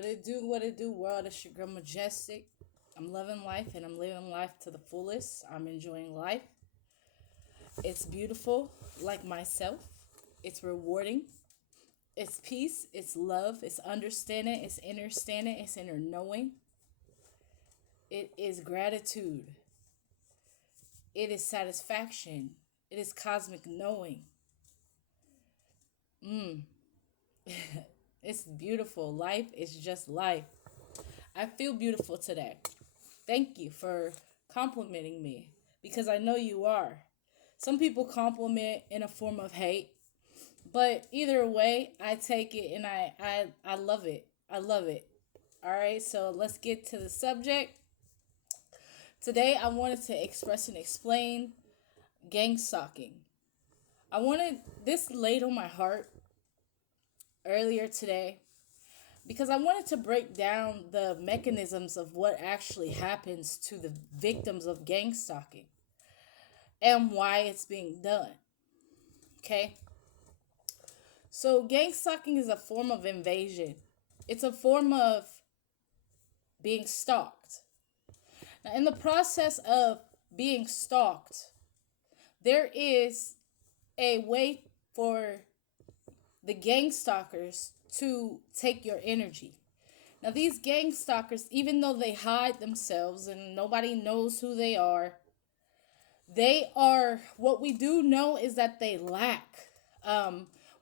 What it do, world? It's your girl Majestic. I'm loving life and I'm living life to the fullest. I'm enjoying life. It's beautiful, like myself. It's rewarding. It's peace. It's love. It's understanding. It's understanding. It's inner knowing. It is gratitude. It is satisfaction. It is cosmic knowing. Mm. It's beautiful. Life is just life. I feel beautiful today. Thank you for complimenting me because I know you are. Some people compliment in a form of hate, but either way, I take it and I love it. I love it. All right, so let's get to the subject. Today, I wanted to express and explain gang stalking. I wanted this laid on my heart earlier today because I wanted to break down the mechanisms of what actually happens to the victims of gang stalking and why it's being done. Okay? So, gang stalking is a form of invasion, it's a form of being stalked. Now, in the process of being stalked, there is a way for the gang stalkers to take your energy. Now, these gang stalkers, even though they hide themselves and nobody knows who they are, what we do know is that they lack.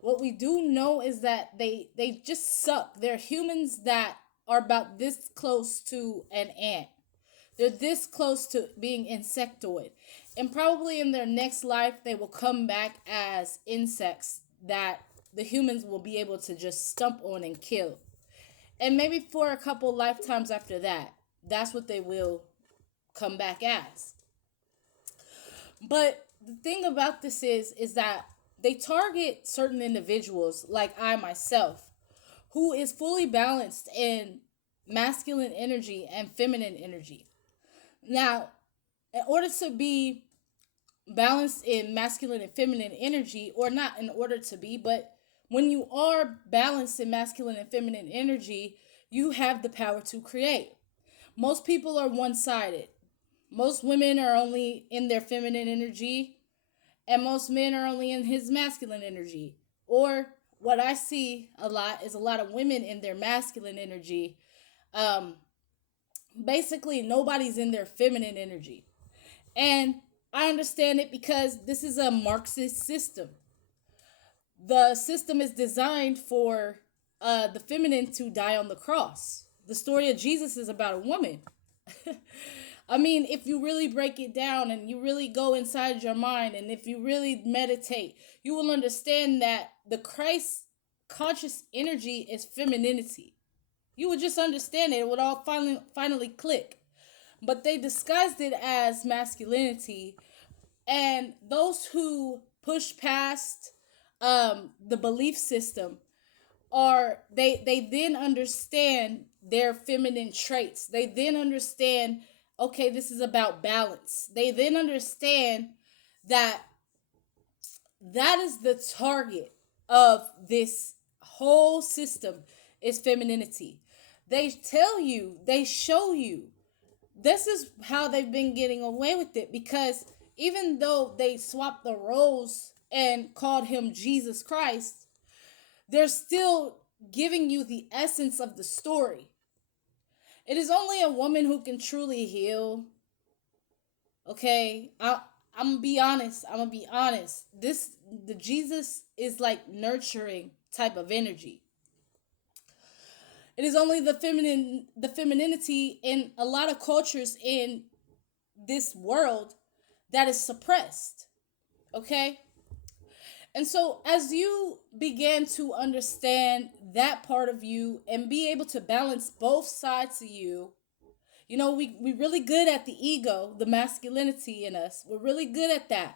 What we do know is that they just suck. They're humans that are about this close to an ant. They're this close to being insectoid. And probably in their next life, they will come back as insects that the humans will be able to just stomp on and kill. And maybe for a couple lifetimes after that, that's what they will come back as. But the thing about this is that they target certain individuals, like I myself, who is fully balanced in masculine energy and feminine energy. Now, in order to be balanced in masculine and feminine energy, or not in order to be, but when you are balanced in masculine and feminine energy, you have the power to create. Most people are one sided. Most women are only in their feminine energy, and most men are only in his masculine energy. Or what I see a lot is a lot of women in their masculine energy. Um, Basically, nobody's in their feminine energy. And I understand it because this is a Marxist system. The system is designed for the feminine to die on the cross. The story of Jesus is about a woman. I mean, if you really break it down and you really go inside your mind and if you really meditate, you will understand that the Christ conscious energy is femininity. You would just understand it. It would all finally click. But they disguised it as masculinity. And those who push past the belief system they then understand their feminine traits. They then understand, okay, this is about balance. They then understand that that is the target of this whole system is femininity. They tell you, they show you. This is how they've been getting away with it because even though they swapped the roles and called him Jesus Christ, they're still giving you the essence of the story. It is only a woman who can truly heal. Okay, I'm gonna be honest. I'm gonna be honest. The Jesus is like nurturing type of energy. It is only the femininity in a lot of cultures in this world that is suppressed. Okay? And so as you begin to understand that part of you and be able to balance both sides of you, we really good at the ego, the masculinity in us. We're really good at that.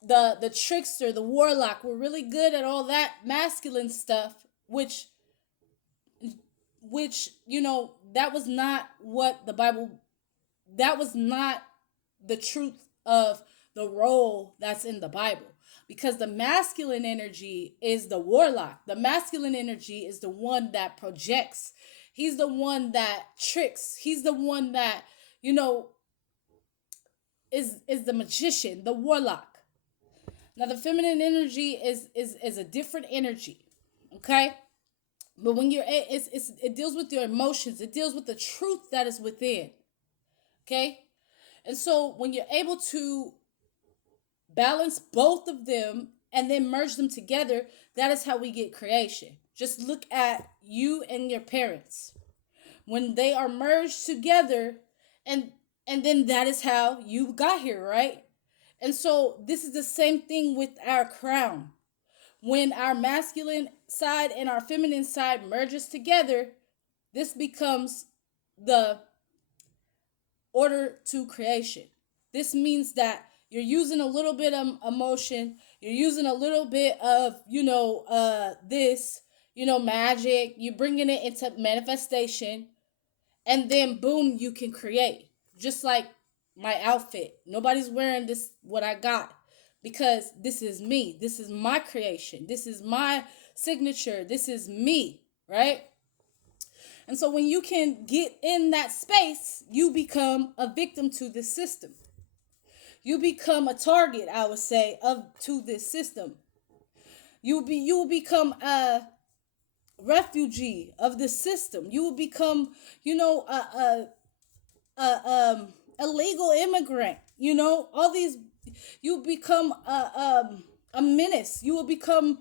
The trickster, the warlock, we're really good at all that masculine stuff, which that was not what the Bible, that was not the truth of the role that's in the Bible. because the masculine energy is the warlock. The masculine energy is the one that projects. He's the one that tricks. He's the one that, you know, is the magician, the warlock. Now the feminine energy is a different energy. Okay? But when you're it deals with your emotions. It deals with the truth that is within. Okay? And so when you're able to balance both of them and then merge them together, that is how we get creation. Just look at you and your parents. When they are merged together, and then that is how you got here, right? And so this is the same thing with our crown. When our masculine side and our feminine side merges together, this becomes the order to creation. This means that you're using a little bit of emotion, you're using a little bit of, this, magic, you're bringing it into manifestation, and then boom, you can create. Just like my outfit. Nobody's wearing this, what I got, because this is me. This is my creation. This is my signature. This is me, right? And so when you can get in that space, you become a victim to this system. You become a target, I would say, to this system. You will become a refugee of the system. You will become, a legal immigrant. All these. You become a menace. You will become,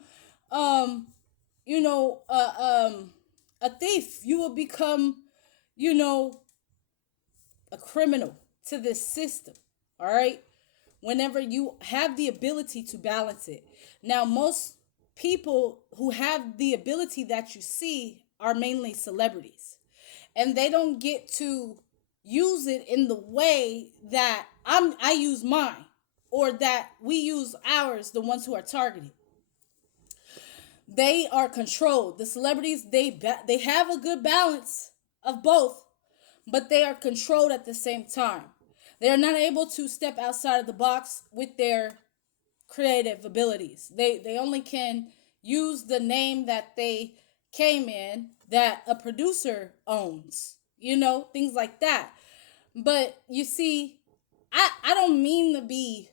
a thief. You will become, a criminal to this system. All right. Whenever you have the ability to balance it. Now, most people who have the ability that you see are mainly celebrities, and they don't get to use it in the way that I use mine, or that we use ours, the ones who are targeted. They are controlled. The celebrities, they have a good balance of both, but they are controlled at the same time. They are not able to step outside of the box with their creative abilities. They only can use the name that they came in, that a producer owns, things like that. But you see, I don't mean to be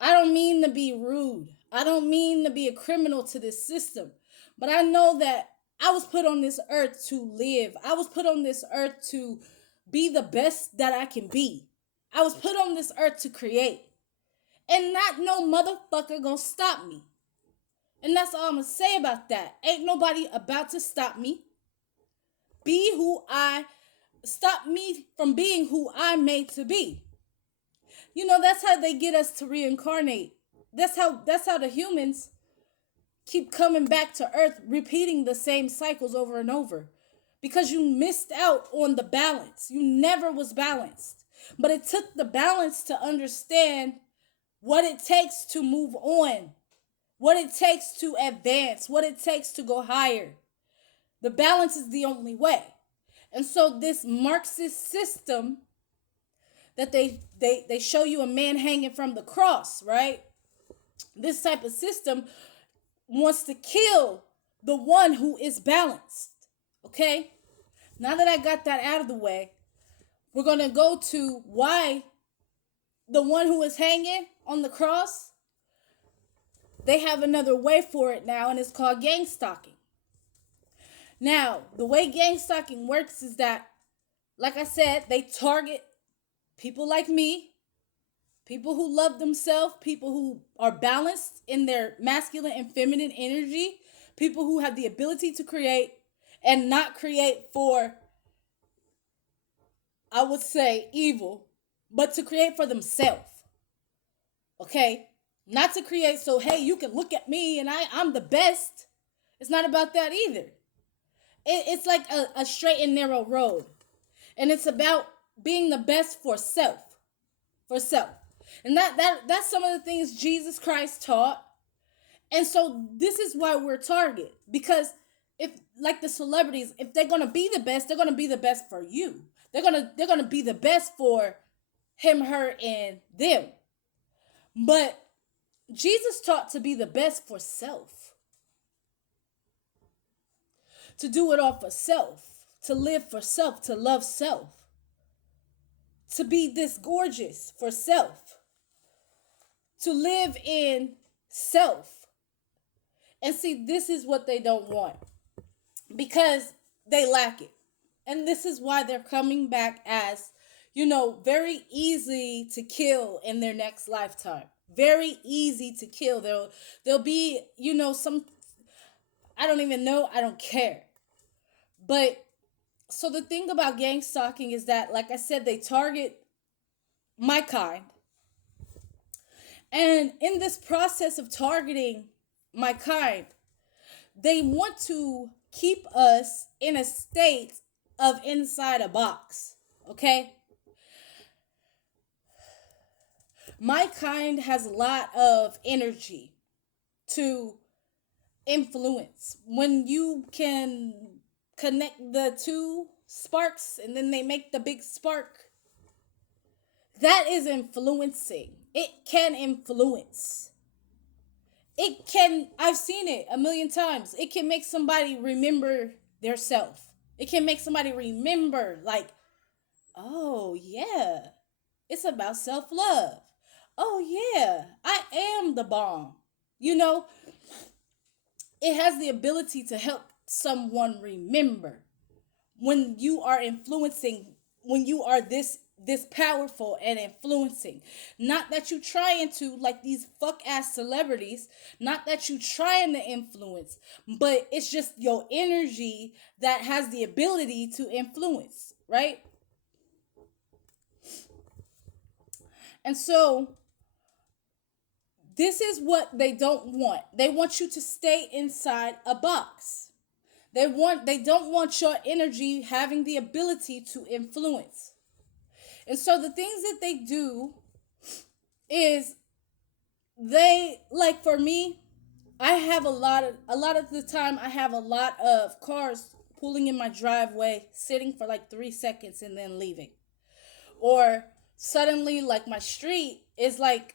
rude. I don't mean to be a criminal to this system. But I know that I was put on this earth to live. I was put on this earth to be the best that I can be. I was put on this earth to create. And not no motherfucker gonna stop me. And that's all I'm gonna say about that. Ain't nobody about to stop me. Stop me from being who I'm made to be. That's how they get us to reincarnate. That's how the humans keep coming back to earth, repeating the same cycles over and over. Because you missed out on the balance. You never was balanced. But it took the balance to understand what it takes to move on, what it takes to advance, what it takes to go higher. The balance is the only way. And so this Marxist system that they show you a man hanging from the cross, right? This type of system wants to kill the one who is balanced. Okay? Now that I got that out of the way, we're going to go to why the one who is hanging on the cross, they have another way for it now, and it's called gangstalking. Now, the way gangstalking works is that, like I said, they target people like me, people who love themselves, people who are balanced in their masculine and feminine energy, people who have the ability to create and not create for, I would say, evil, but to create for themselves. Okay? Not to create so, hey, you can look at me and I'm the best. It's not about that either. It's like a straight and narrow road. And it's about being the best for self. For self. And that's some of the things Jesus Christ taught. And so this is why we're target. Because if, like the celebrities, if they're gonna be the best, they're gonna be the best for you. They're gonna be the best for him, her, and them. But Jesus taught to be the best for self, to do it all for self, to live for self, to love self, to be this gorgeous for self, to live in self. And see, this is what they don't want because they lack it. And this is why they're coming back as, very easy to kill in their next lifetime. Very easy to kill. They'll be, some, I don't even know, I don't care. But so the thing about gang stalking is that, like I said, they target my kind. And in this process of targeting my kind, they want to keep us in a state of inside a box. Okay? My kind has a lot of energy to influence. When you can connect the two sparks and then they make the big spark, that is influencing. It can influence. I've seen it a million times. It can make somebody remember their self. It can make somebody remember, like, oh, yeah, it's about self-love. Oh, yeah, I am the bomb. It has the ability to help someone remember when you are influencing, when you are this powerful and influencing. Not that you trying to, like these fuck ass celebrities, not that you trying to influence, but it's just your energy that has the ability to influence, right? And so this is what they don't want. They want you to stay inside a box. They don't want your energy having the ability to influence. And so the things that they do is like for me, I have a lot of the time I have a lot of cars pulling in my driveway, sitting for like 3 seconds and then leaving. Or suddenly like my street is like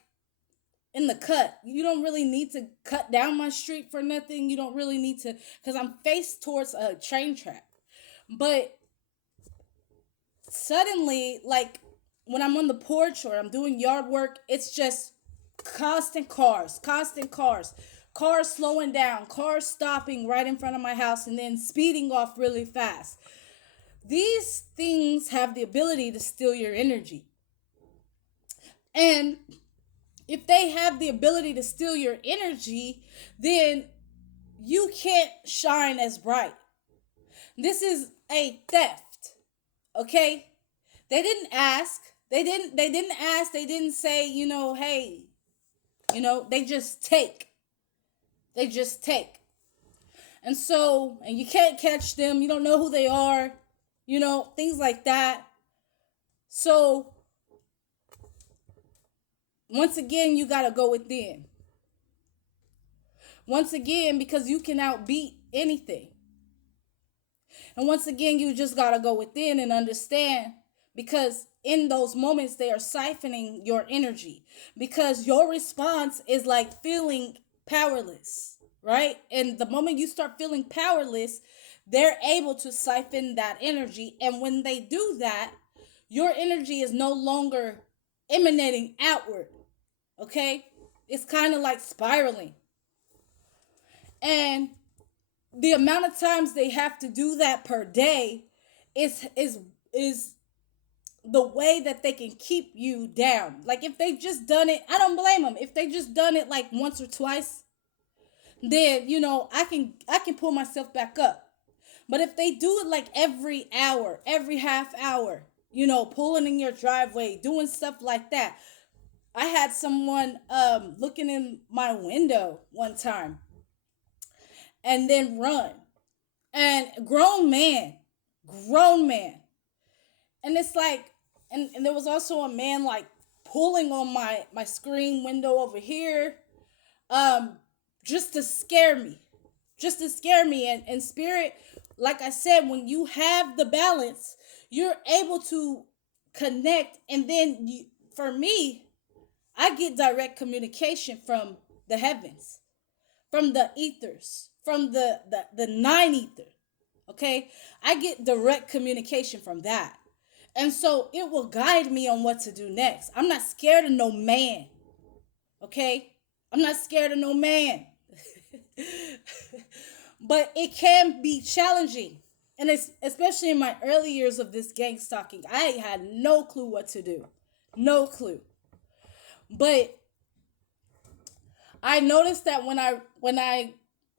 in the cut. You don't really need to cut down my street for nothing. You don't really need to, because I'm faced towards a train track. But suddenly, like when I'm on the porch or I'm doing yard work, it's just constant cars, cars slowing down, cars stopping right in front of my house and then speeding off really fast. These things have the ability to steal your energy. And if they have the ability to steal your energy, then you can't shine as bright. This is a theft. Okay? They didn't ask. They didn't ask. They didn't say, hey, they just take. They just take. And so, and you can't catch them. You don't know who they are. Things like that. So, once again, you got to go within. Once again, because you can outbeat anything. And once again, you just got to go within and understand, because in those moments, they are siphoning your energy, because your response is like feeling powerless, right? And the moment you start feeling powerless, they're able to siphon that energy. And when they do that, your energy is no longer emanating outward. Okay? It's kind of like spiraling. And the amount of times they have to do that per day is the way that they can keep you down. Like if they just done it, I don't blame them. If they just done it like once or twice, then I can pull myself back up. But if they do it like every hour, every half hour, pulling in your driveway, doing stuff like that. I had someone looking in my window one time and then run. And grown man. And it's like, and there was also a man like pulling on my screen window over here, just to scare me. And spirit, like I said, when you have the balance, you're able to connect. And then for me, I get direct communication from the heavens, from the ethers, from the nine ether. Okay? I get direct communication from that. And so it will guide me on what to do next. I'm not scared of no man. Okay? I'm not scared of no man. But it can be challenging. And it's especially in my early years of this gang stalking, I had no clue what to do. No clue. But I noticed that when I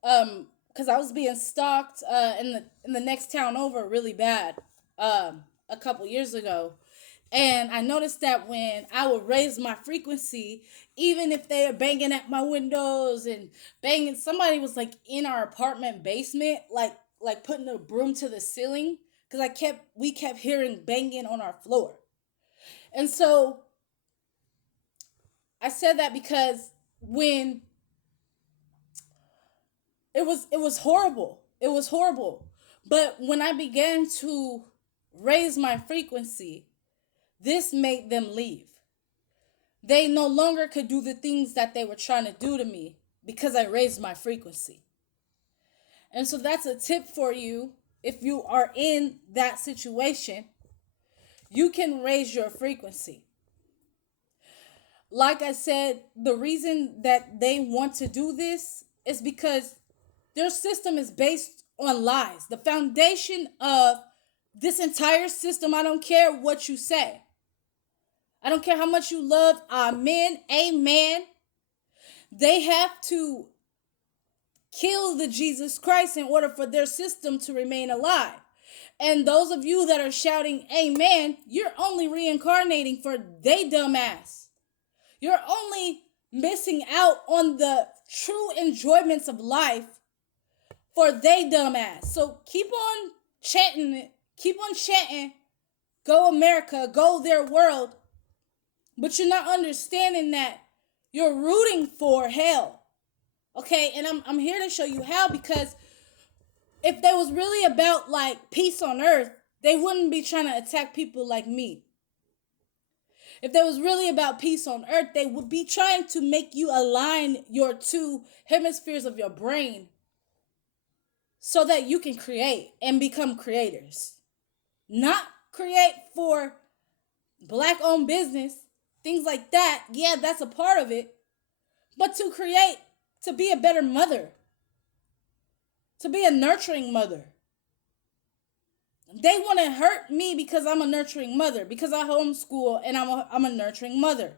because I was being stalked in the next town over really bad a couple years ago. And I noticed that when I would raise my frequency, even if they are banging at my windows and banging, somebody was like in our apartment basement, like putting a broom to the ceiling, because we kept hearing banging on our floor. And so I said that because when it was horrible. It was horrible. But when I began to raise my frequency, this made them leave. They no longer could do the things that they were trying to do to me because I raised my frequency. And so that's a tip for you. If you are in that situation, you can raise your frequency. Like I said, the reason that they want to do this is because their system is based on lies. The foundation of this entire system, I don't care what you say. I don't care how much you love, amen, amen. They have to kill the Jesus Christ in order for their system to remain alive. And those of you that are shouting amen, you're only reincarnating for they dumbass. You're only missing out on the true enjoyments of life for they dumbass. So keep on chanting it. Keep on chanting. Go America. Go their world. But you're not understanding that you're rooting for hell. Okay? And I'm here to show you how, because if they was really about like peace on earth, they wouldn't be trying to attack people like me. If there was really about peace on earth, they would be trying to make you align your two hemispheres of your brain so that you can create and become creators. Not create for black-owned business, things like that. Yeah, that's a part of it. But to create, to be a better mother, to be a nurturing mother. They want to hurt me because I'm a nurturing mother, because I homeschool and I'm a nurturing mother.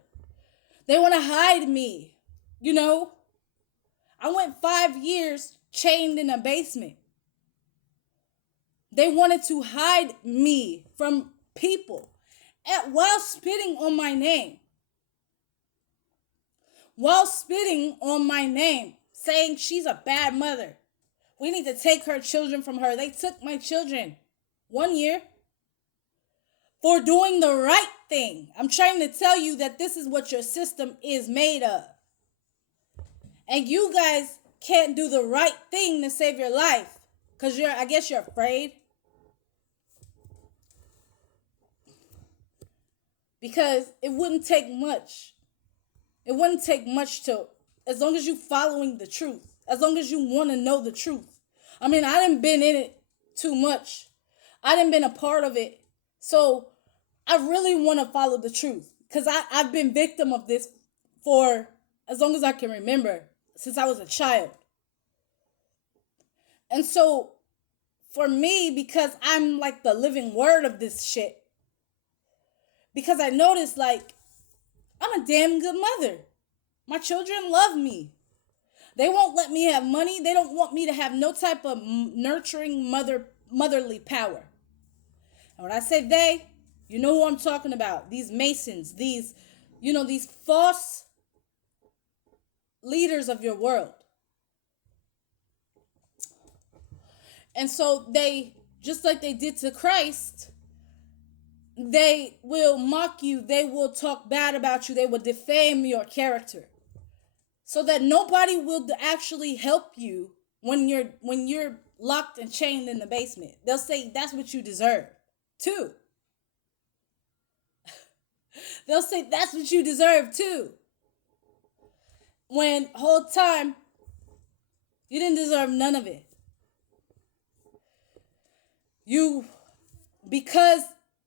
They want to hide me, you know. I went 5 years chained in a basement. They wanted to hide me from people while spitting on my name. While spitting on my name, saying she's a bad mother. We need to take her children from her. They took my children 1 year for doing the right thing. I'm trying to tell you that this is what your system is made of. And you guys can't do the right thing to save your life because I guess you're afraid. Because it wouldn't take much. It wouldn't take much as long as you following the truth, as long as you want to know the truth. I mean, I done been in it too much. I done been a part of it. So I really want to follow the truth because I've been victim of this for as long as I can remember, since I was a child. And so for me, because I'm like the living word of this shit, because I noticed like I'm a damn good mother. My children love me. They won't let me have money. They don't want me to have no type of nurturing motherly power. And when I say they, you know who I'm talking about. These Masons, these false leaders of your world. And so they, just like they did to Christ, they will mock you. They will talk bad about you. They will defame your character. So that nobody will actually help you when you're locked and chained in the basement. They'll say that's what you deserve, too. They'll say that's what you deserve, too. when whole time you didn't deserve none of it. You, because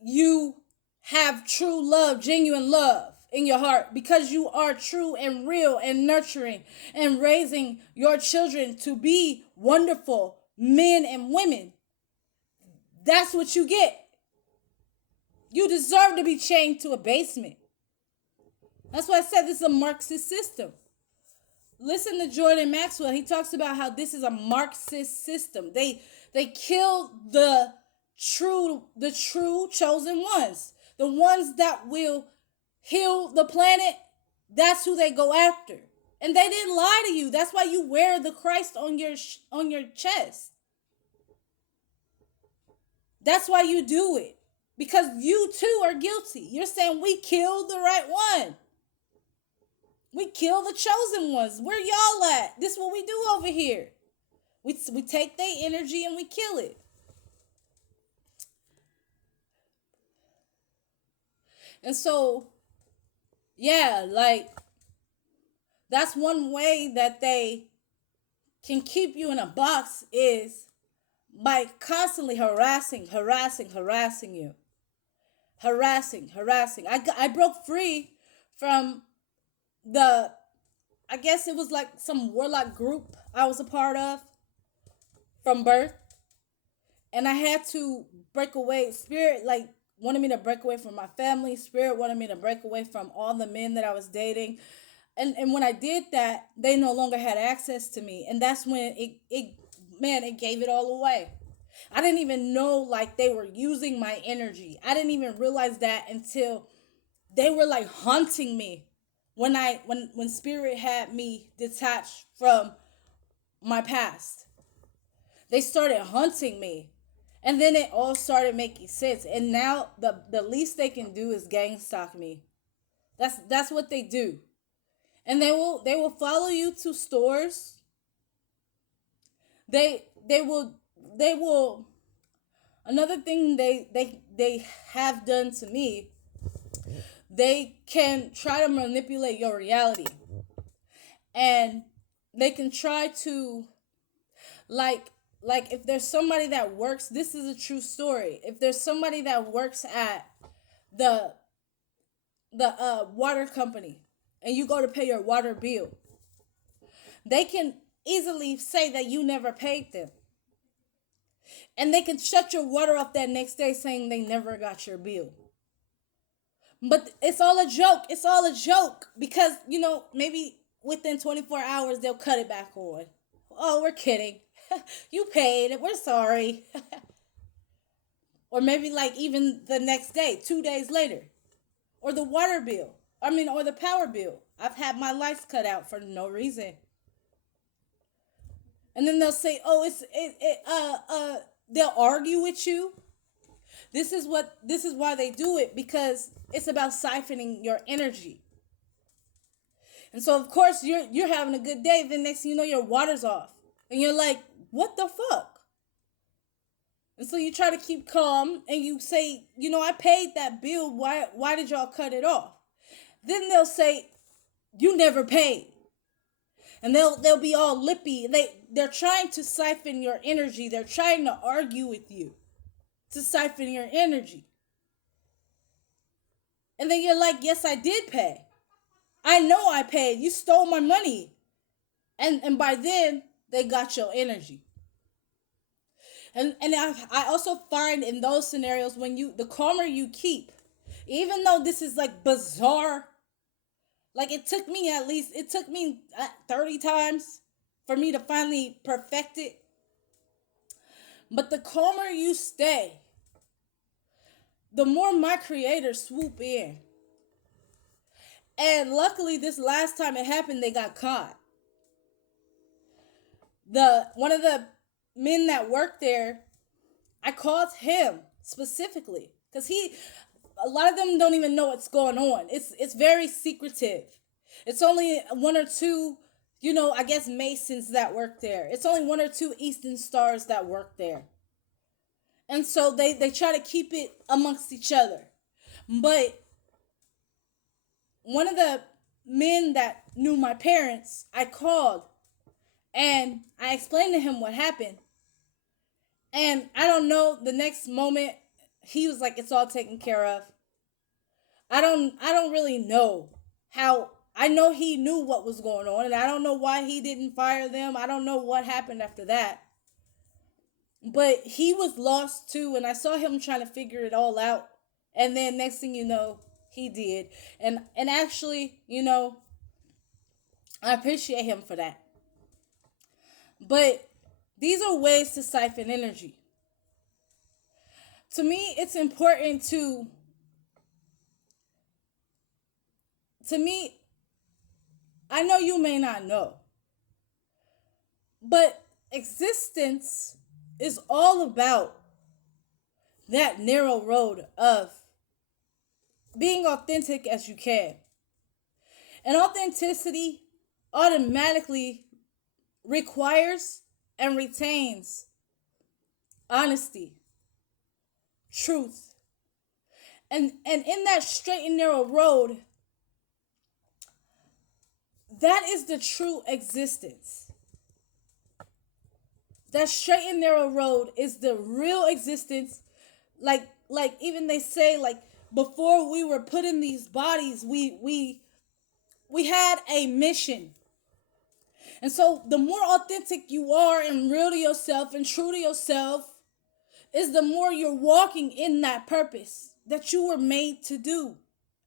you have true love, genuine love in your heart, because you are true and real and nurturing and raising your children to be wonderful men and women. That's what you get. You deserve to be chained to a basement. That's why I said this is a Marxist system. Listen to Jordan Maxwell. He talks about how this is a Marxist system. They killed the true chosen ones. The ones that will heal the planet. That's who they go after. And they didn't lie to you. That's why you wear the Christ on your chest. That's why you do it. Because you too are guilty. You're saying we killed the right one. We kill the chosen ones. Where y'all at? This is what we do over here. We take their energy and we kill it. And so, yeah, like, that's one way that they can keep you in a box, is by constantly harassing you. Harassing. I broke free from I guess it was like some warlock group I was a part of from birth. And I had to break away. Spirit, like, wanted me to break away from my family. Spirit wanted me to break away from all the men that I was dating. And when I did that, they no longer had access to me. And that's when it gave it all away. I didn't even know, like, they were using my energy. I didn't even realize that until they were, like, haunting me. When Spirit had me detached from my past, they started hunting me. And then it all started making sense. And now the least they can do is gang stalk me. That's what they do. And they will follow you to stores. They will another thing they have done to me, they can try to manipulate your reality. And they can try to, like if there's somebody that works, this is a true story. If there's somebody that works at the water company and you go to pay your water bill, they can easily say that you never paid them. And they can shut your water off that next day saying they never got your bill. But it's all a joke. It's all a joke because, maybe within 24 hours they'll cut it back on. Oh, we're kidding. You paid it. We're sorry. Or maybe like even the next day, 2 days later. Or the water bill. Or the power bill. I've had my lights cut out for no reason. And then they'll say, "Oh, they'll argue with you." This is why they do it, because it's about siphoning your energy. And so of course you're having a good day, then next thing you know your water's off. And you're like, "What the fuck?" And so you try to keep calm and you say, "I paid that bill. Why did y'all cut it off?" Then they'll say, "You never paid." And they'll be all lippy. They're trying to siphon your energy. They're trying to argue with you to siphon your energy. And then you're like, "Yes, I did pay. I know I paid. You stole my money." And by then, they got your energy. And I also find in those scenarios, when the calmer you keep, even though this is like bizarre, like it took me 30 times for me to finally perfect it. But the calmer you stay, the more my creators swoop in. And luckily this last time it happened, they got caught. One of the men that worked there, I called him specifically because a lot of them don't even know what's going on. It's very secretive. It's only one or two, I guess Masons that work there. It's only one or two Eastern Stars that work there. And so they try to keep it amongst each other. But one of the men that knew my parents, I called and I explained to him what happened. And I don't know, the next moment he was like, it's all taken care of. I don't really know how. I know he knew what was going on, and I don't know why he didn't fire them. I don't know what happened after that. But he was lost too, and I saw him trying to figure it all out. And then next thing you know, he did. And actually, I appreciate him for that. But these are ways to siphon energy. To me, it's important to me, I know you may not know, but existence is all about that narrow road of being authentic as you can. And authenticity automatically requires and retains honesty, truth. And in that straight and narrow road, that is the true existence. That straight and narrow road is the real existence. Like even they say, like, before we were put in these bodies, we had a mission. And so the more authentic you are and real to yourself and true to yourself, is the more you're walking in that purpose that you were made to do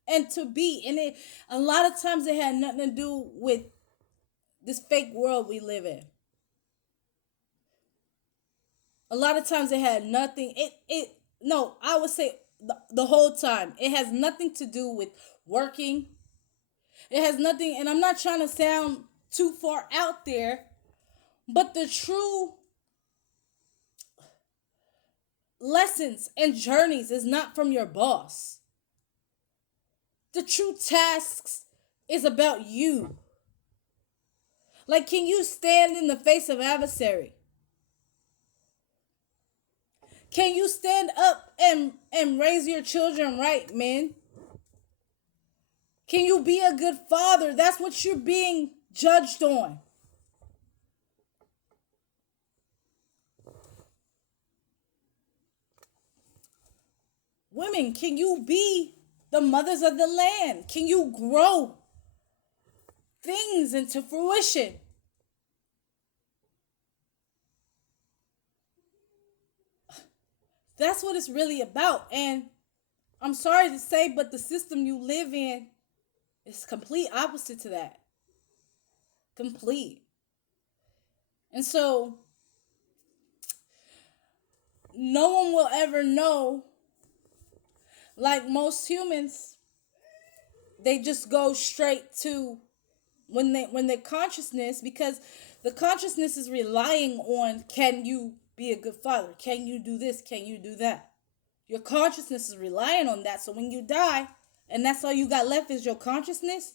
and to be. And a lot of times it had nothing to do with this fake world we live in. A lot of times it had nothing. No, I would say the whole time. It has nothing to do with working. It has nothing, and I'm not trying to sound too far out there, but the true lessons and journeys is not from your boss. The true tasks is about you. Like, can you stand in the face of adversary? Can you stand up and raise your children right, men? Can you be a good father? That's what you're being judged on. Women, can you be the mothers of the land? Can you grow things into fruition? That's what it's really about. And I'm sorry to say, but the system you live in is complete opposite to that. Complete. And so no one will ever know. Like most humans, they just go straight to when they consciousness, because the consciousness is relying on, can you be a good father? Can you do this? Can you do that? Your consciousness is relying on that. So when you die, and that's all you got left is your consciousness,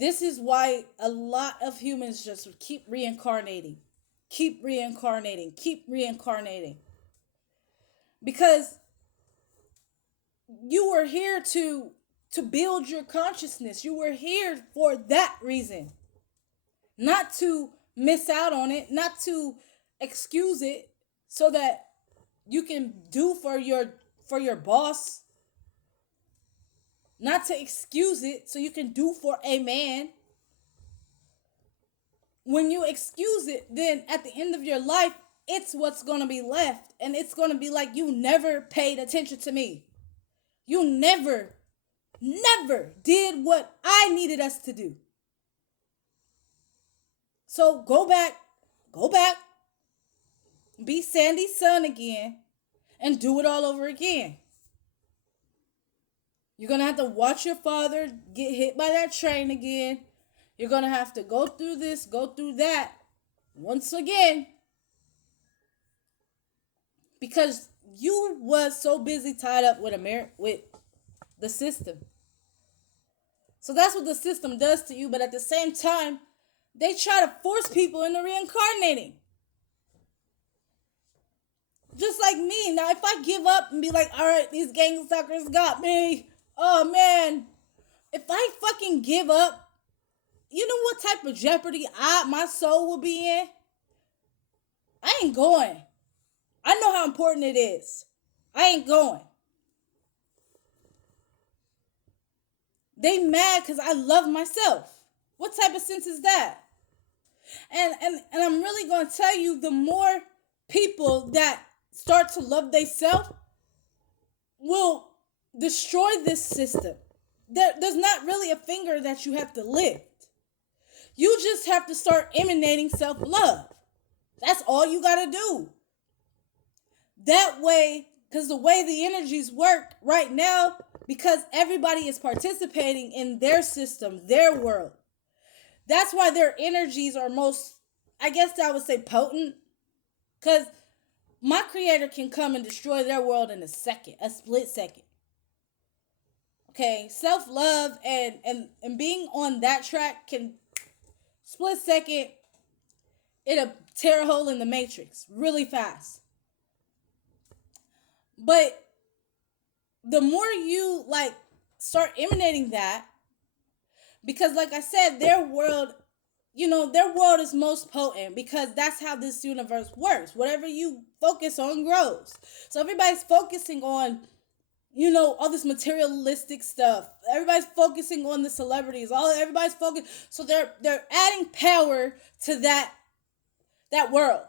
this is why a lot of humans just keep reincarnating. Keep reincarnating. Keep reincarnating. Because you were here to build your consciousness. You were here for that reason. Not to miss out on it, not to excuse it so that you can do for your boss. Not to excuse it so you can do for a man. When you excuse it, then at the end of your life, it's what's going to be left. And it's going to be like, you never paid attention to me. You never did what I needed us to do. So go back, be Sandy's son again, and do it all over again. You're going to have to watch your father get hit by that train again. You're going to have to go through this, go through that once again. Because you was so busy tied up with with the system. So that's what the system does to you. But at the same time, they try to force people into reincarnating. Just like me. Now, if I give up and be like, all right, these gangstalkers got me. oh man, if I fucking give up, you know what type of jeopardy my soul will be in? I ain't going. I know how important it is. I ain't going. They mad because I love myself. What type of sense is that? And I'm really going to tell you, the more people that start to love themselves will destroy this system. There's not really a finger that you have to lift. You just have to start emanating self-love. That's all you got to do. That way, because the way the energies work right now, because everybody is participating in their system, their world. That's why their energies are most, I guess I would say, potent. Because my creator can come and destroy their world in a second, a split second. Okay, self-love and being on that track can, split second, it'll tear a hole in the matrix really fast. But the more you like start emanating that, because like I said, their world, their world is most potent, because that's how this universe works. Whatever you focus on grows. So everybody's focusing on, all this materialistic stuff. Everybody's focusing on the celebrities. Everybody's focused. So they're adding power to that world.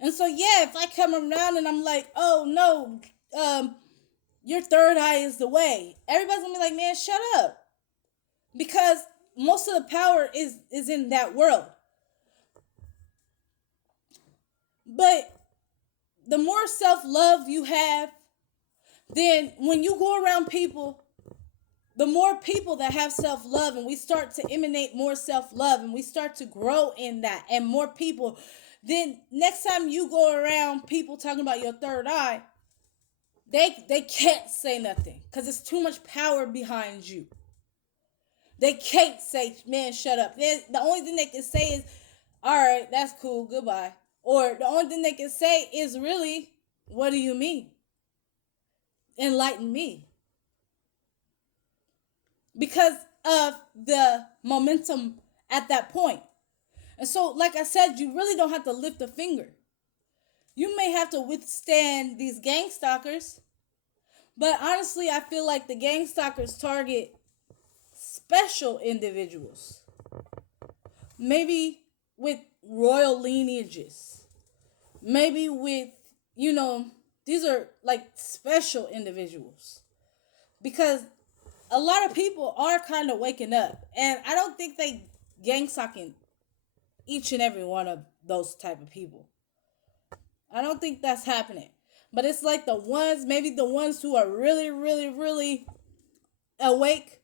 And so yeah, if I come around and I'm like, oh no, your third eye is the way, everybody's gonna be like, man, shut up. Because most of the power is in that world. But the more self-love you have, then when you go around people, the more people that have self-love, and we start to emanate more self-love, and we start to grow in that, and more people, then next time you go around people talking about your third eye, they can't say nothing, because it's too much power behind you. They can't say, man, shut up. The only thing they can say is, all right, that's cool, goodbye. Or the only thing they can say is, really, what do you mean? Enlighten me. Because of the momentum at that point. And so, like I said, you really don't have to lift a finger. You may have to withstand these gang stalkers, but honestly, I feel like the gang stalkers target special individuals. Maybe with royal lineages. Maybe with, these are like special individuals. Because a lot of people are kind of waking up. And I don't think they gang stalking each and every one of those type of people. I don't think that's happening. But it's like maybe the ones who are really, really, really awake,